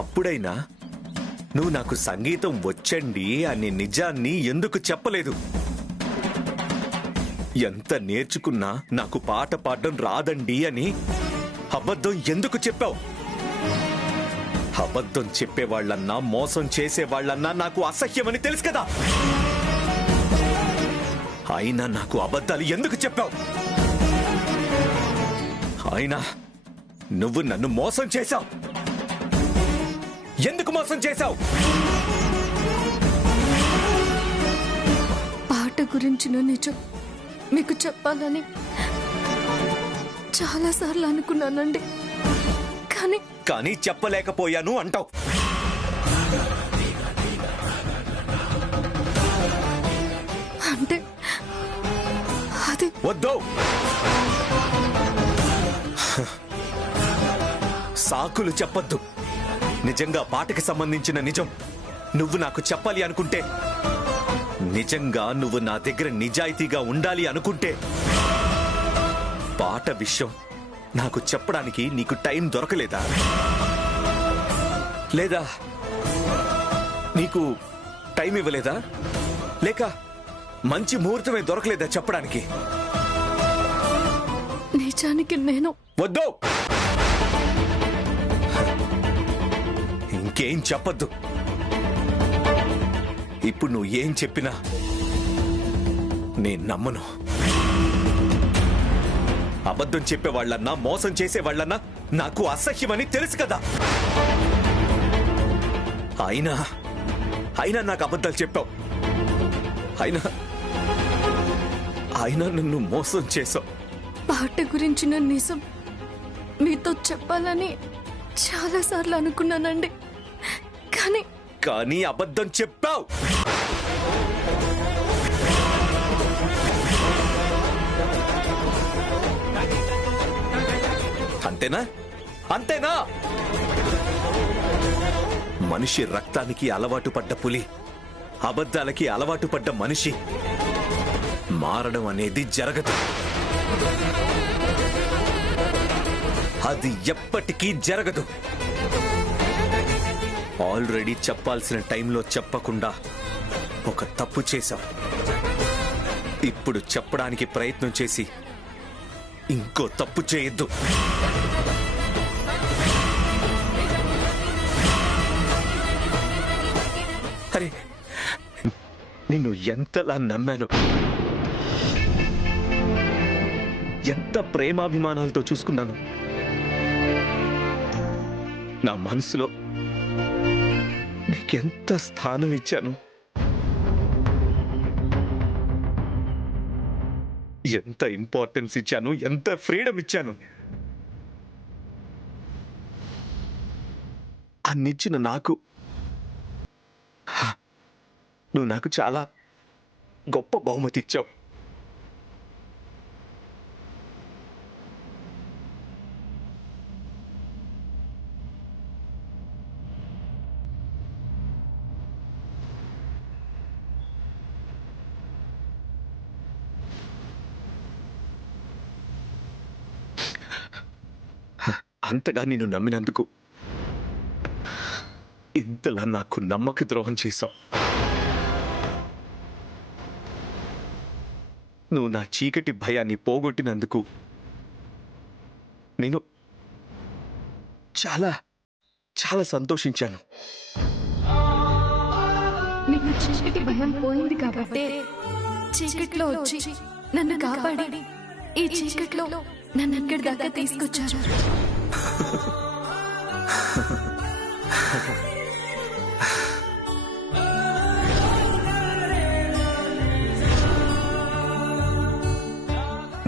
అప్పుడైనా నువ్వు నాకు సంగీతం వచ్చండి అనే నిజాన్ని ఎందుకు చెప్పలేదు? ఎంత నేర్చుకున్నా నాకు పాట పాడడం రాదండి అని అబద్ధం ఎందుకు చెప్పావు? అబద్ధం చెప్పేవాళ్లన్నా మోసం చేసేవాళ్లన్నా నాకు అసహ్యమని తెలుసు కదా. అయినా నాకు అబద్ధాలు ఎందుకు చెప్పావు? అయినా నువ్వు నన్ను మోసం చేశావు. ఎందుకు మోసం చేశావు? పాట గురించిన నిజం మీకు చెప్పాలని చాలాసార్లు అనుకున్నానండి. కానీ చెప్పలేకపోయాను అంటావు. అంటే అది వద్దు. సాకులు చెప్పొద్దు. నిజంగా పాటకి సంబంధించిన నిజం నువ్వు నాకు చెప్పాలి అనుకుంటే, నిజంగా నువ్వు నా దగ్గర నిజాయితీగా ఉండాలి అనుకుంటే, పాట విషయం నాకు చెప్పడానికి నీకు టైం దొరకలేదా? లేదా నీకు టైం ఇవ్వలేదా? లేక మంచి ముహూర్తమే దొరకలేదా చెప్పడానికి? నిజానికి నేను వద్దు. ఇంకేం చెప్పొద్దు. ఇప్పుడు నువ్వు ఏం చెప్పినా నేను నమ్మను. అబద్ధం చెప్పేవాళ్లన్నా మోసం చేసేవాళ్లన్నా నాకు అసహ్యమని తెలుసు కదా. అయినా నాకు అబద్ధాలు చెప్పావు. అయినా నన్ను మోసం చేశావు. పాట గురించిన నిజం మీతో చెప్పాలని చాలాసార్లు అనుకున్నానండి. కానీ అబద్ధం చెప్పావు. అంతేనా? మనిషి రక్తానికి అలవాటు పడ్డ పులి, అబద్ధాలకి అలవాటు పడ్డ మనిషి మారడం అనేది జరగదు. అది ఎప్పటికీ జరగదు. ఆల్రెడీ చెప్పాల్సిన టైంలో చెప్పకుండా ఒక తప్పు చేశావు. ఇప్పుడు చెప్పడానికి ప్రయత్నం చేసి ఇంకో తప్పు చేయొద్దు. అరే, నిన్ను ఎంతలా నమ్మాను, ఎంత ప్రేమాభిమానాలతో చూసుకున్నాను. నా మనసులో నీకెంత స్థానం ఇచ్చాను, ఎంత ఇంపార్టెన్స్ ఇచ్చాను, ఎంత ఫ్రీడమ్ ఇచ్చాను. అన్నిచ్చిన నాకు నువ్వు నాకు చాలా గొప్ప బహుమతి ఇచ్చావు. అంతగా నిన్ను నమ్మినందుకు ఇంతలా నాకు నమ్మక ద్రోహం చేశావు. నువ్వు నా చీకటి భయాన్ని పోగొట్టినందుకు నేను చాలా చాలా సంతోషించాను. నీకు చీకటి భయం పోయింది కాబట్టి చీకట్లో వచ్చి నన్ను కాపాడి ఈ చీకట్లో నన్ను ఇక్కడి దాకా తీసుకొచ్చారు.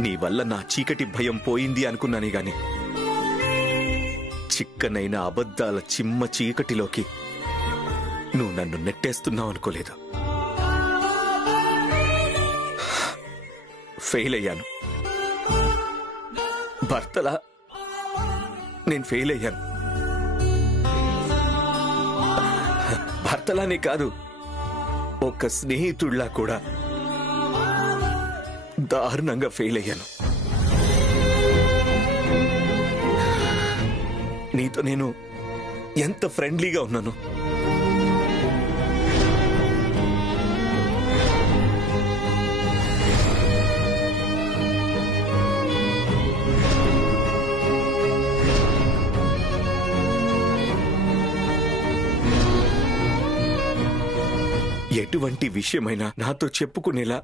నీ వల్ల నా చీకటి భయం పోయింది అనుకున్నానే గాని చిక్కనైన అబద్ధాల చిమ్మ చీకటిలోకి నువ్వు నన్ను నెట్టేస్తున్నావు అనుకోలేదు. ఫెయిల్ అయ్యాను. భర్తలా నేను ఫెయిల్ అయ్యాను. భర్తలానే కాదు, ఒక స్నేహితుడిలా కూడా దారుణంగా ఫెయిల్ అయ్యాను. నీతో నేను ఎంత ఫ్రెండ్లీగా ఉన్నాను. ఎటువంటి విషయమైనా నాతో చెప్పుకునేలా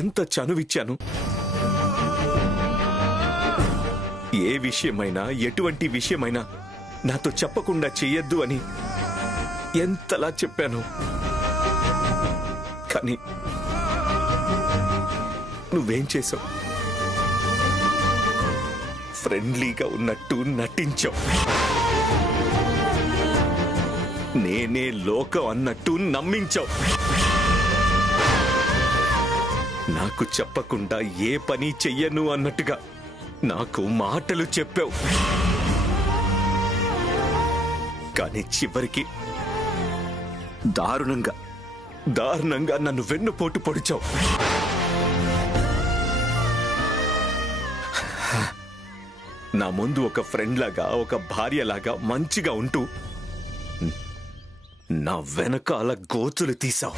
ఎంత చనువిచ్చాను. ఏ విషయమైనా ఎటువంటి విషయమైనా నాతో చెప్పకుండా చెయ్యొద్దు అని ఎంతలా చెప్పాను. కానీ నువ్వేం చేశావు? ఫ్రెండ్లీగా ఉన్నట్టు నటించావు. నేనే లోకం అన్నట్టు నమ్మించావు. నాకు చెప్పకుండా ఏ పని చెయ్యను అన్నట్టుగా నాకు మాటలు చెప్పావు. కానీ చివరికి దారుణంగా నన్ను వెన్నుపోటు పొడిచావు. నా ముందు ఒక ఫ్రెండ్ లాగా, ఒక భార్యలాగా మంచిగా ఉంటూ నా వెనకాల గోతులు తీసావు.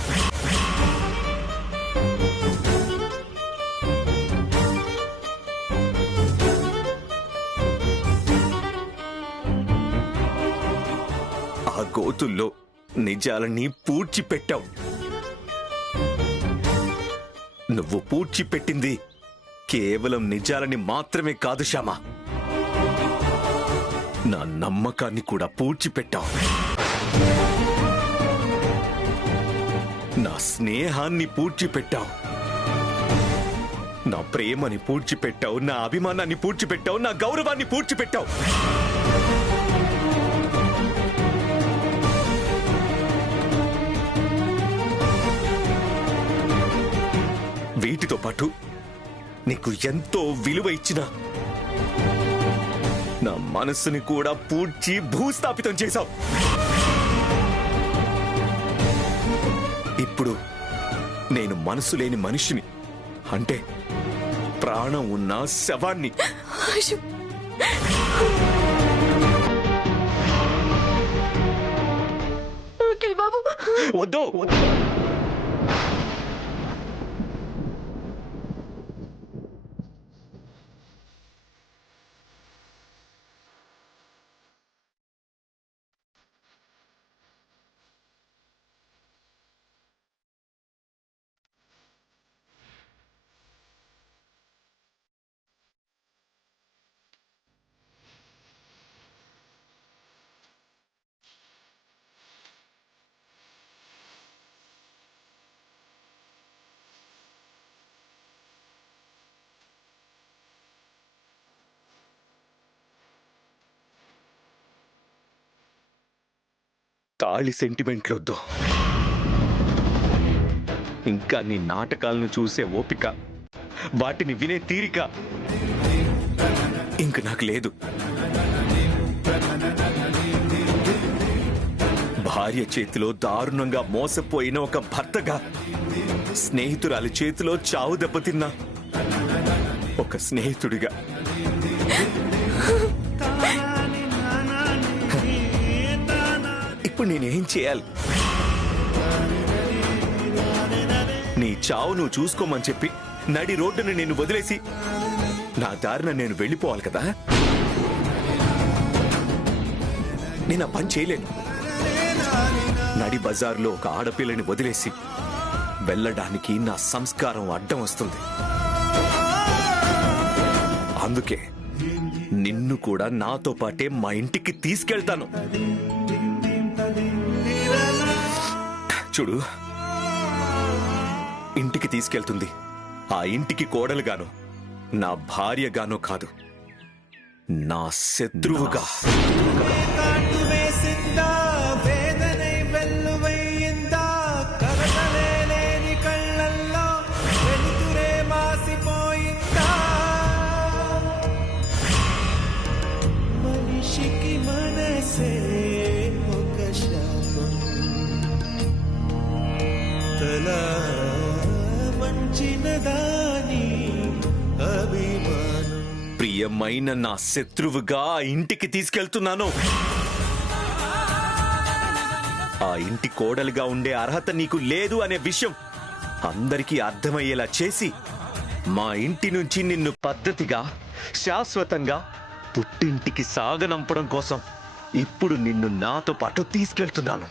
ఆ గోతుల్లో నిజాలని పూడ్చిపెట్టావు. నువ్వు పూడ్చిపెట్టింది కేవలం నిజాలని మాత్రమే కాదు శ్యామా, నా నమ్మకాన్ని కూడా పూడ్చిపెట్టావు. నా స్నేహాన్ని పూడ్చిపెట్టావు. నా ప్రేమని పూడ్చిపెట్టావు. నా అభిమానాన్ని పూడ్చిపెట్టావు. నా గౌరవాన్ని పూడ్చిపెట్టావు. వీటితో పాటు నీకు ఎంతో విలువ ఇచ్చిన నా మనస్సుని కూడా పూడ్చి భూస్థాపితం చేశావు. ఇప్పుడు నేను మనసు లేని మనిషిని, అంటే ప్రాణం ఉన్న శవాన్ని. వద్దు. తాళి సెంటిమెంట్లొద్దు. ఇంకా నీ నాటకాలను చూసే ఓపిక, వాటిని వినే తీరిక ఇంక నాకు లేదు. భార్య చేతిలో దారుణంగా మోసపోయిన ఒక భర్తగా, స్నేహితురాలి చేతిలో చావు దెబ్బతిన్నా ఒక స్నేహితుడిగా, ఇప్పుడు నేనేం చేయాలి? నీ చావు నువ్వు చూసుకోమని చెప్పి నడి రోడ్డుని నేను వదిలేసి నా దారిన నేను వెళ్ళిపోవాలి కదా. నేను ఆ పని చేయలేను. నడి బజార్లో ఒక ఆడపిల్లని వదిలేసి వెళ్ళడానికి నా సంస్కారం అడ్డం వస్తుంది. అందుకే నిన్ను కూడా నాతో పాటే మా ఇంటికి తీసుకెళ్తాను. చూడు, ఇంటికి తీసుకెళ్తుంది ఆ ఇంటికి కోడలుగాను, నా భార్యగానో కాదు, నా శత్రువుగా. ప్రియమైన నా శత్రువుగా ఇంటికి తీసుకెళ్తున్నాను. ఆ ఇంటి కోడలుగా ఉండే అర్హత నీకు లేదు అనే విషయం అందరికీ అర్థమయ్యేలా చేసి మా ఇంటి నుంచి నిన్ను పద్ధతిగా శాశ్వతంగా పుట్టింటికి సాగనంపడం కోసం ఇప్పుడు నిన్ను నాతో పాటు తీసుకెళ్తున్నాను.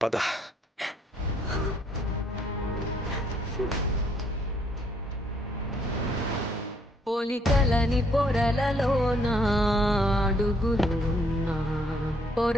పద. పోలికలని పొరలలోన అడుగులు ఉన్నా పొర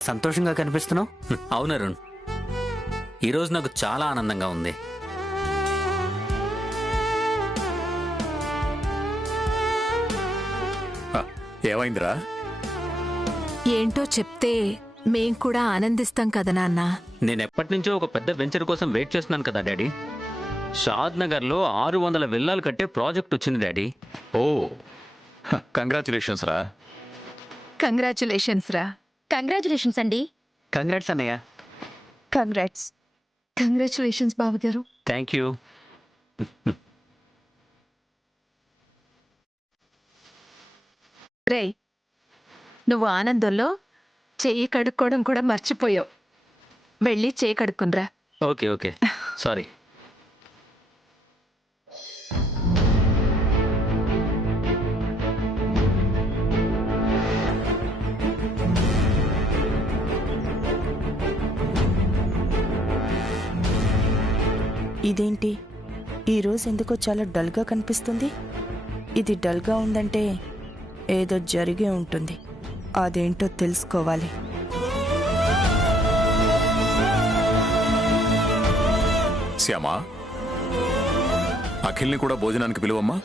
సంతోషంగా కనిపిస్తున్నావు. అవును అరుణ్, ఈరోజు నాకు చాలా ఆనందంగా ఉంది. ఏమైందిరా? ఏంటో చెప్తే మేం కూడా ఆనందిస్తాం కదా నాన్న. నేను ఎప్పటి నుంచో ఒక పెద్ద వెంచర్ కోసం వెయిట్ చేస్తున్నాను కదా డాడీ. షాద్ నగర్లో 600 విల్లాలు కట్టే ప్రాజెక్ట్ వచ్చింది డాడీ. ఓ, కంగ్రాచులేషన్స్ రా. కంగ్రాచులేషన్స్ రా. కంగ్రాచులేషన్స్ అండి. కంగ్రాట్స్ అన్నయ్య. కంగ్రాట్స్. కంగ్రాచులేషన్స్ బావగారు. Thank you. రేయ్, నువ్వు ఆనందంలో చెయ్యి కడుక్కోవడం కూడా మర్చిపోయావు. వెళ్ళి చెయ్యి కడుక్కునరా. Okay okay, sorry. ఇదేంటి ఈరోజు ఎందుకో చాలా డల్గా కనిపిస్తుంది? ఇది డల్గా ఉందంటే ఏదో జరిగే ఉంటుంది. అదేంటో తెలుసుకోవాలి. శ్యామా, అఖిల్ని కూడా భోజనానికి పిలువమ్మా.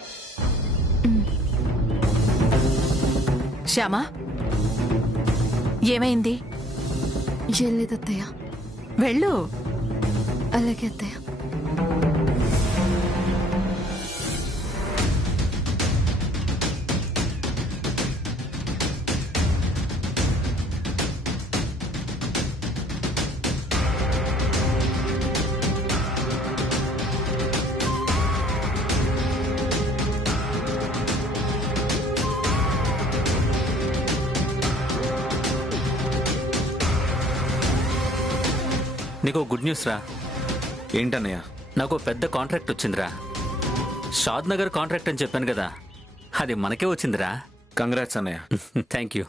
శ్యామా, ఏమైంది? ఏం లేదత్తయ్య. వెళ్ళు. అలాగే అత్తయ్య. నీకు గుడ్ న్యూస్ రా. ఏంటన్నయ్య? నాకు పెద్ద కాంట్రాక్ట్ వచ్చిందిరా. షాద్ నగర్ కాంట్రాక్ట్ అని చెప్పాను కదా, అది మనకే వచ్చిందిరా. కంగ్రాట్స్ అన్నయ్య. Thank you.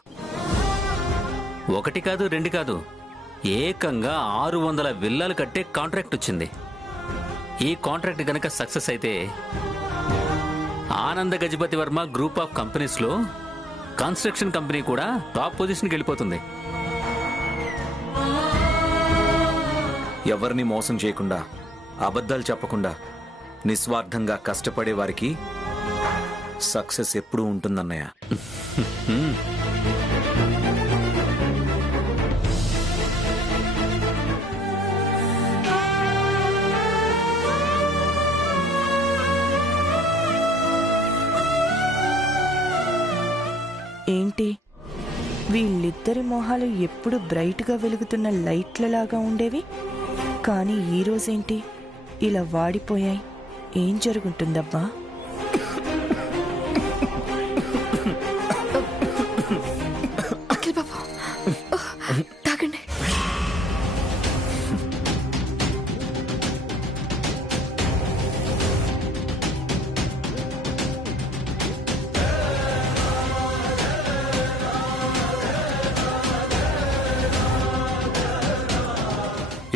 1 కాదు 2 కాదు, ఏకంగా 600 విల్లాలు కట్టే కాంట్రాక్ట్ వచ్చింది. ఈ కాంట్రాక్ట్ గనక సక్సెస్ అయితే ఆనంద గజపతి వర్మ గ్రూప్ ఆఫ్ కంపెనీస్లో కన్స్ట్రక్షన్ కంపెనీ కూడా టాప్ పొజిషన్కి వెళ్ళిపోతుంది. ఎవరిని మోసం చేయకుండా, అబద్ధాలు చెప్పకుండా, నిస్వార్థంగా కష్టపడే వారికి సక్సెస్ ఎప్పుడూ ఉంటుందన్నయ్య. ఏంటి వీళ్ళిద్దరి మొహాలు ఎప్పుడు బ్రైట్గా వెలుగుతున్న లైట్లలాగా ఉండేవి, కానీ ఈరోజేంటి ఇలా వాడిపోయాయి? ఏం జరుగుతుందబ్బా? అఖిల్ బాబు తాగండి.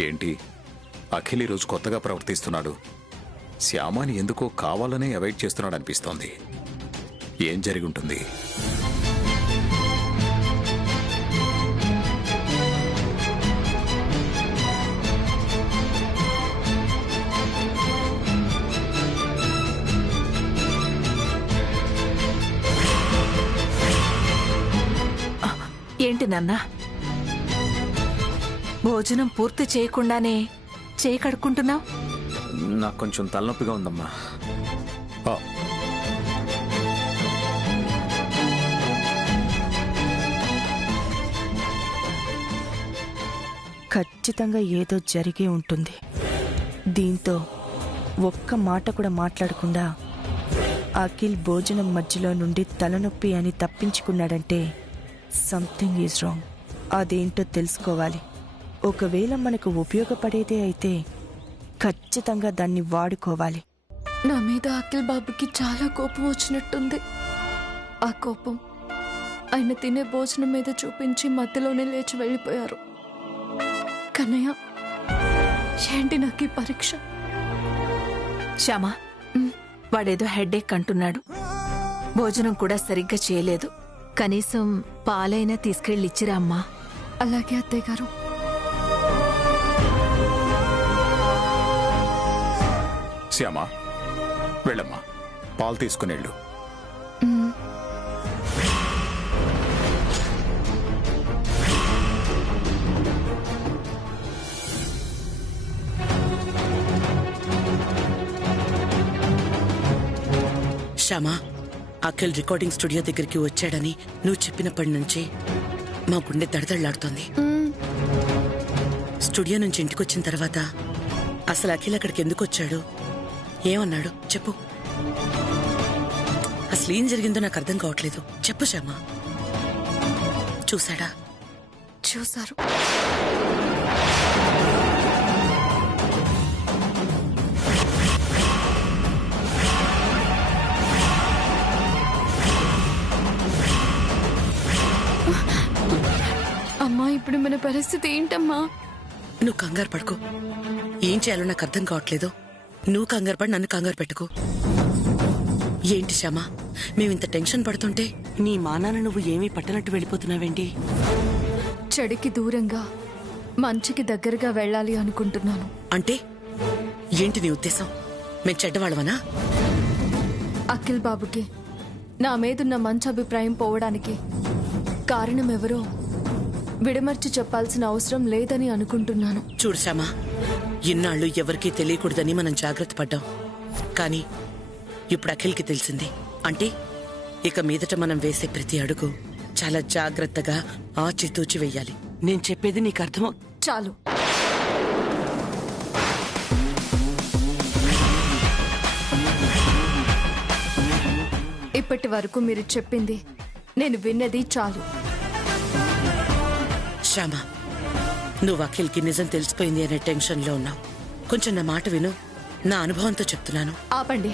ఏంటి అఖిల్ ఈరోజు కొత్తగా ప్రవర్తిస్తున్నాడు? శ్యామాని ఎందుకో కావాలనే అవాయిడ్ చేస్తున్నాడు అనిపిస్తోంది. ఏం జరిగి ఉంటుంది? ఏంటి నాన్న, భోజనం పూర్తి చేయకుండానే చేయి కడుక్కుంటున్నావు? నాకు కొంచెం తలనొప్పిగా ఉందమ్మా. ఆ, ఖచ్చితంగా ఏదో జరిగే ఉంటుంది. దీంతో ఒక్క మాట కూడా మాట్లాడకుండా అఖిల్ భోజనం మధ్యలో నుండి తలనొప్పి అని తప్పించుకున్నాడంటే సంథింగ్ ఈజ్ రాంగ్. అదేంటో తెలుసుకోవాలి. ఒకవేళ మనకు ఉపయోగపడేదే అయితే ఖచ్చితంగా దాన్ని వాడుకోవాలి. నా మీద అఖిల్ బాబుకి చాలా కోపం వచ్చినట్టుంది. ఆ కోపం ఆయన తినే భోజనం మీద చూపించి మధ్యలోనే లేచి వెళ్ళిపోయారు. కన్నయ్య, ఏంటి నాకు ఈ పరీక్ష? శ్యామా, వాడేదో హెడేక్ అంటున్నాడు. భోజనం కూడా సరిగ్గా చేయలేదు. కనీసం పాలైనా తీసుకెళ్ళిచ్చిరా అమ్మా. అలాగే అత్తయ్య గారు. శ్యామా, వెళ్ళమ్మా, పాలు తీసుకుని వెళ్ళు. శ్యామా, అఖిల్ రికార్డింగ్ స్టూడియో దగ్గరికి వచ్చాడని నువ్వు చెప్పినప్పటి నుంచి మా గుండె దడదళ్లాడుతోంది. స్టూడియో నుంచి ఇంటికి వచ్చిన తర్వాత అసలు అఖిల్ అక్కడికి ఎందుకు వచ్చాడు, ఏమన్నాడు చెప్పు. అసలు ఏం జరిగిందో నాకు అర్థం కావట్లేదు. చెప్పు శ్యామా. చూసాడా? చూసారు. అమ్మా, ఇప్పుడు మన పరిస్థితి ఏంటమ్మా? నువ్వు కంగారు పడుకో. ఏం చేయాలో నాకు అర్థం కావట్లేదు. నువ్వు కంగారు పడి నన్ను కంగారు పెట్టుకో. ఏంటి శ్యామా, మేమింత టెన్షన్ పడుతుంటే నీ మానాన నువ్వు ఏమీ పట్టనట్టు వెళ్ళిపోతున్నావేంటి? చెడుకి దూరంగా మంచికి దగ్గరగా వెళ్ళాలి అనుకుంటున్నాను. అంటే ఏంటి నీ ఉద్దేశం? మేము చెడ్డవాళ్ళవనా? అఖిల్ బాబుకి నా మీదున్న మంచి అభిప్రాయం పోవడానికి కారణం ఎవరో విడమర్చి చెప్పాల్సిన అవసరం లేదని అనుకుంటున్నాను. చూడు శ్యామా, ఇన్నాళ్ళు ఎవరికీ తెలియకూడదని మనం జాగ్రత్త పడ్డాం. కానీ ఇప్పుడు అఖిల్కి తెలిసింది అంటే ఇక మీదట మనం వేసే ప్రతి అడుగు చాలా జాగ్రత్తగా ఆచితూచి వెయ్యాలి. నేను చెప్పేది నీకు అర్థమో? చాలు. ఇప్పటి వరకు మీరు చెప్పింది నేను విన్నది చాలు. శ్యామా, నువ్వు అఖిల్కి నిజం తెలిసిపోయింది అనే టెన్షన్లో ఉన్నావు. కొంచెం నా మాట విను, నా అనుభవంతో చెప్తున్నాను. ఆపండి.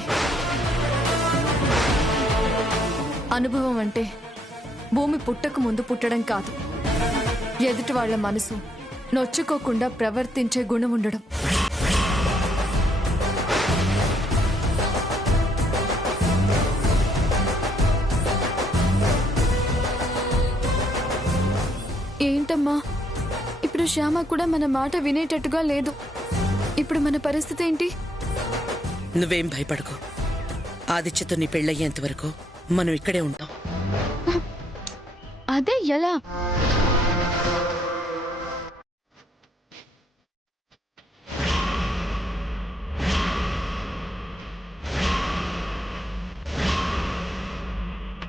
అనుభవం అంటే భూమి పుట్టక ముందు పుట్టడం కాదు, ఎదుటి వాళ్ళ మనసు నొచ్చుకోకుండా ప్రవర్తించే గుణం ఉండడం. ఏంటమ్మా, ఇప్పుడు శ్యామ కూడా మన మాట వినేటట్టుగా లేదు. ఇప్పుడు మన పరిస్థితి ఏంటి? నువ్వేం భయపడకు. ఆదిత్యతో నీ పెళ్ళయ్యేంత వరకు మనం ఇక్కడే ఉంటాం. అదే ఎలా?